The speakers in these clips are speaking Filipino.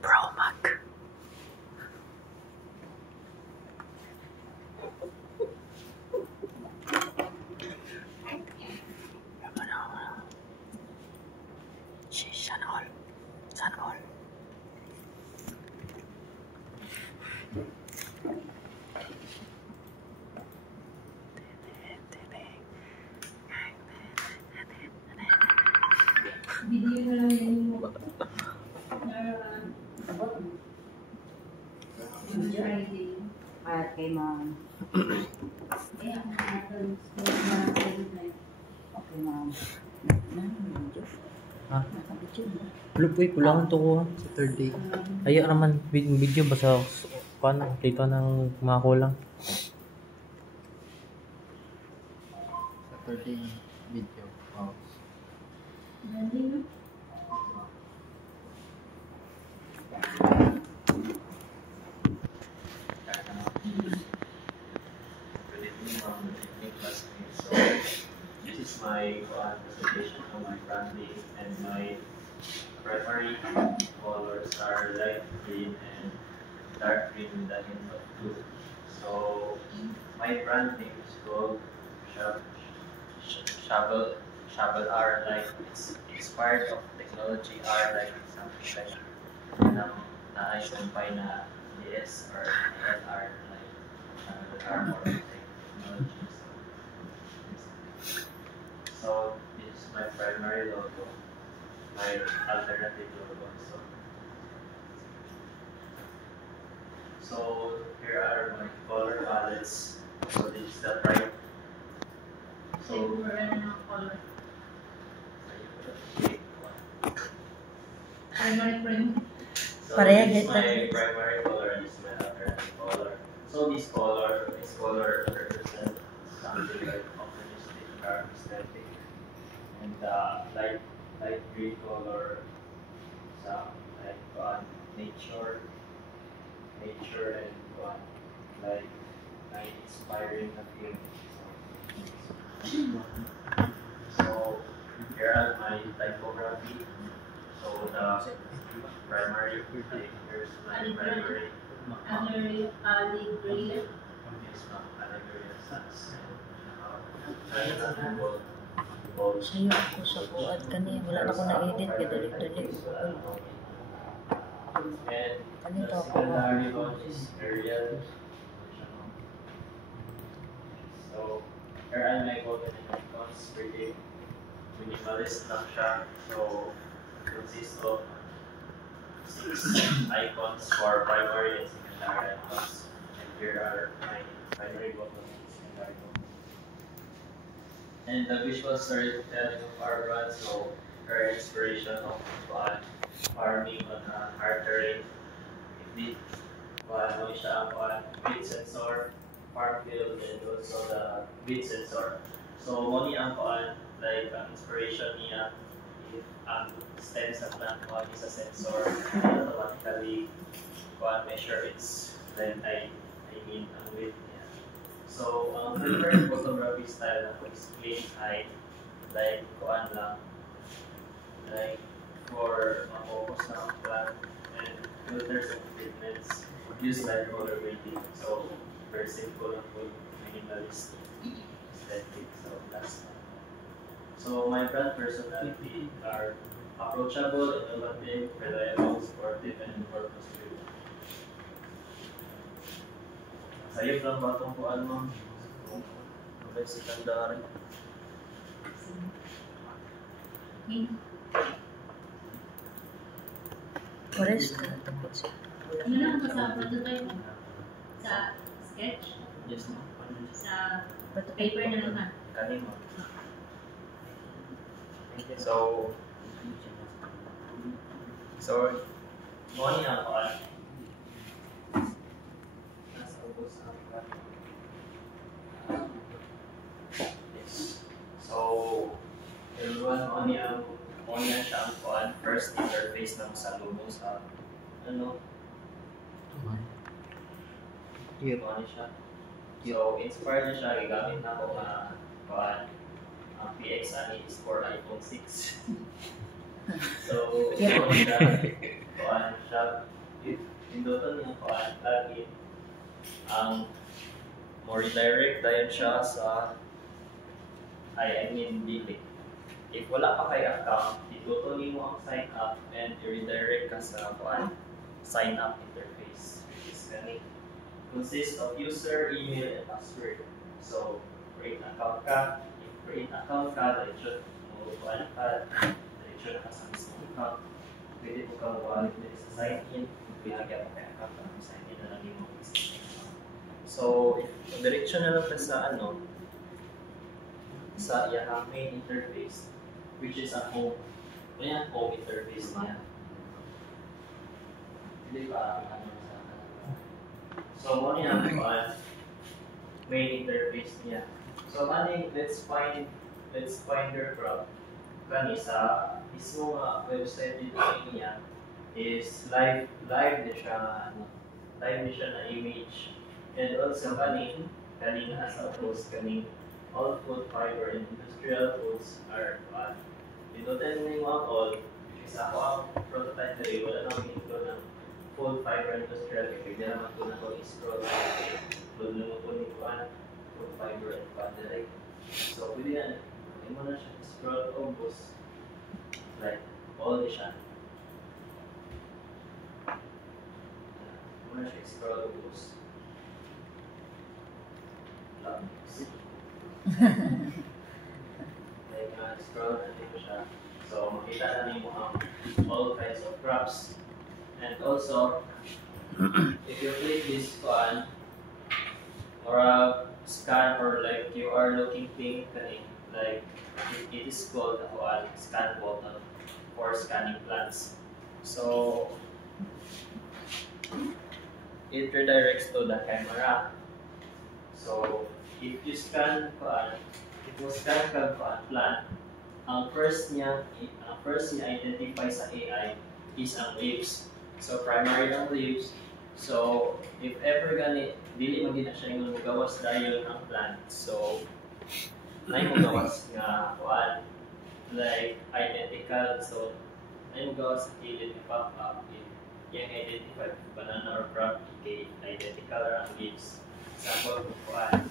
Pro Mac. Sana all. Sana all. Video na lang yan mo. Okay, ma'am. Okay, ma'am. Ha? Lupoy, kulangan to ko sa third day. Ayaw naman video basta paano dito ng mga kulang. Sa third day video. Wow. This is my presentation of my branding, and my primary colors are light green and dark green with a hint of blue. So my brand name is called Shovel R, like it's inspired of technology R, like something like I combine DS or LR, like Shovel R or technology. So this is my primary logo, my alternative logo. So here are my color palettes. So this is the bright. So color. Primary print. So this is my primary color and this is my alternative color. So this color represents something like optimistic, dark, aesthetic, and light green color, some like nature and like inspiring the feeling. So here are my typography. So the primary, here's my primary. Allegria. Yes, Allegria Sans. Sa'yo ako sa buad kani. Wala na ko na-edit. Dali-dali. And Kanito ako. secondary one is Arial. So here are my golden icons. Pretty minimalist lang siya. So consists of 6 icons for primary and secondary icons. And here are my primary buttons and secondary buttons. And the visual storytelling of our brand, so her inspiration of farming on hard terrain. It siya ang beat sensor, farm field, and also the beat sensor. So money ang like ang inspiration niya, if ang stems at lang is a sensor, automatically measure its length, I mean ang width niya. So ang preferred photography style na is plain height, like lang, like for focus na ang plant, and filters and treatments used by color grading. So very simple and full minimalist aesthetic. So that's so my brand personality are approachable, innovative, reliable, supportive, and purpose-driven. Sayop lang ba itong kuan mo? Okay, si Kandari. Pares ka. Takot siya. Ano lang ito sa prototype? Sa sketch? Yes, no? Sa paper na lang ha? Kanin mo. So money ang kuan. Nasa ubos ang kuan. Yes. So everyone money ang siya ang kuan. First interface ng sa logo sa ano? Here. Money siya. So inspired na siya, gigamit na ako kuan ang PX settings is for iPhone 6. So, kuan siya, if pindutan niyo kuan login, mo redirect dahil siya sa I mean delete. If wala pa kay account, itutuloy mo ang sign up and i-redirect ka sa kuan sign up interface, which is gonna consist of user, email, and password. So, create account ka. If create account ka, diretso mo kuan ka, diretso na ka sa mismong account. Pwede mo ka mag-wallet din sa sign in. Pwede ka pa kay account ka sign in na lang yung existing account. So, if diretso na lang ka sa sa iyang main interface, which is a home. Ano yan? Home interface niya. Hindi ba so, ano yan? Main interface niya. So, let's find your crowd. Kani sa mismo website dito niya is live na siya na image. And also kani na sa post kani all food, fiber, and industrial foods are pinutin mo yung all, which is ako ang prototype na rin, wala nang ito ng food, fiber, and industrial, kasi hindi naman ito na kung scroll doon naman po ni Kuan, food, fiber, and battery. So, pwede na, hindi mo na siya scroll ubos, like, all di siya. Hindi mo na siya scroll ubos. Like, scroll na dito siya. So, makita na niyo ang all kinds of crops. And also, if you click this one, or a scan, or like you are looking thing, like it is called a scan button for scanning plants. So, it redirects to the camera. So, if you scan plant, ang first niya identify sa AI is ang leaves. So primary ang leaves. So if ever dili man din na siya yung magawas dayon ang plant. So nay magawas nga kuan like identical. So nay magawas sa kilid ni pop up yung identify banana or crop identical ang leaves. Example kuan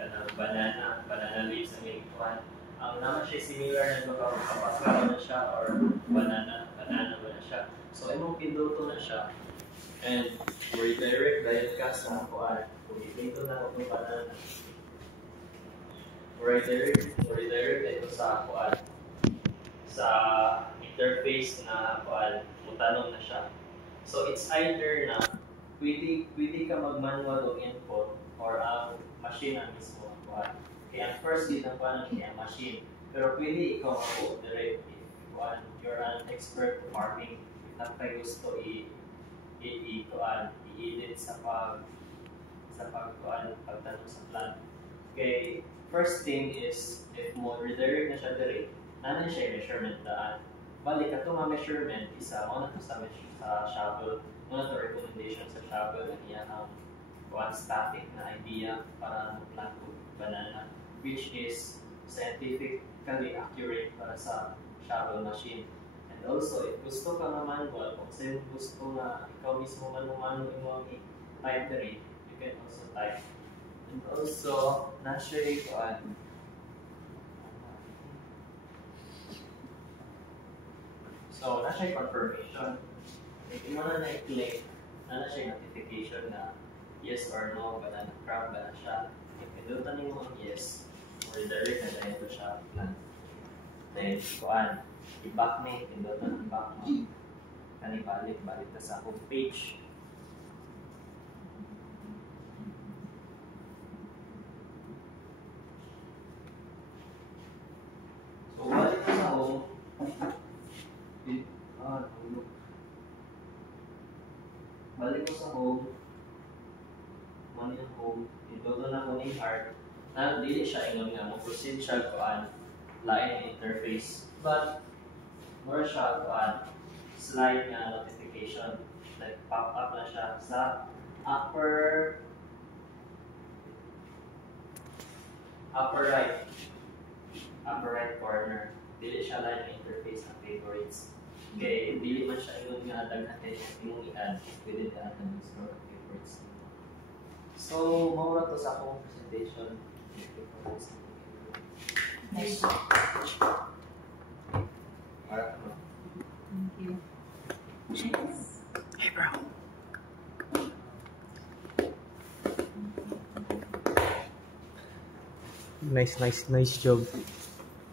kanang banana leaves ang kuan. Ang naman siya similar na magkakapasara na siya or banana ba na siya. So, imong pinduto na siya and redirect dahil ka sa kuan. Kung ipinto na kung banana. Redirect ito sa kuan. Sa interface na kuan. Mutanong na siya. So, it's either na pwede ka mag-manual o input or ang machine ang mismo kuan. Kaya first din ang kuan ang machine. Pero pwede ikaw mag-direct if you're an expert farming. If na kayo gusto i-edit sa pagtanong sa plant. Okay, first thing is if mo redirect na siya direct, nanan siya measurement daan. Balik ka mga measurement isa mo na sa shovel, mo na recommendation sa shovel ang iyang static na idea para mag-plant banana, which is scientifically accurate para sa shovel machine. And also, if gusto ka nga manual, kung sa'yo gusto nga ikaw mismo manual mo type the rate, you can also type. And also, na-share ko so, na-share confirmation. If you wanna na-click, na-share notification na yes or no, banana crop ba na siya. If pindutan mo ang yes, redirect na dahil ito siya plant. Then, i-back me, pindutan ang back mo. Balik na sa home page. So, balik ko sa home. Balik ko sa home. Money ang home. Pindutan na ko ng heart. Dili siya ingon nga mo-proceed siya kuan line interface. But, more siya kuan slide nga notification. Like, pop up na siya sa upper upper right corner, dili siya line interface ng favorites. Okay, dili man siya yung nga daghan kay imong i-add within the atom store of favorites. So, mawala to sa akong presentation. Nice. Para ano? Thank you. Hey bro. Nice job.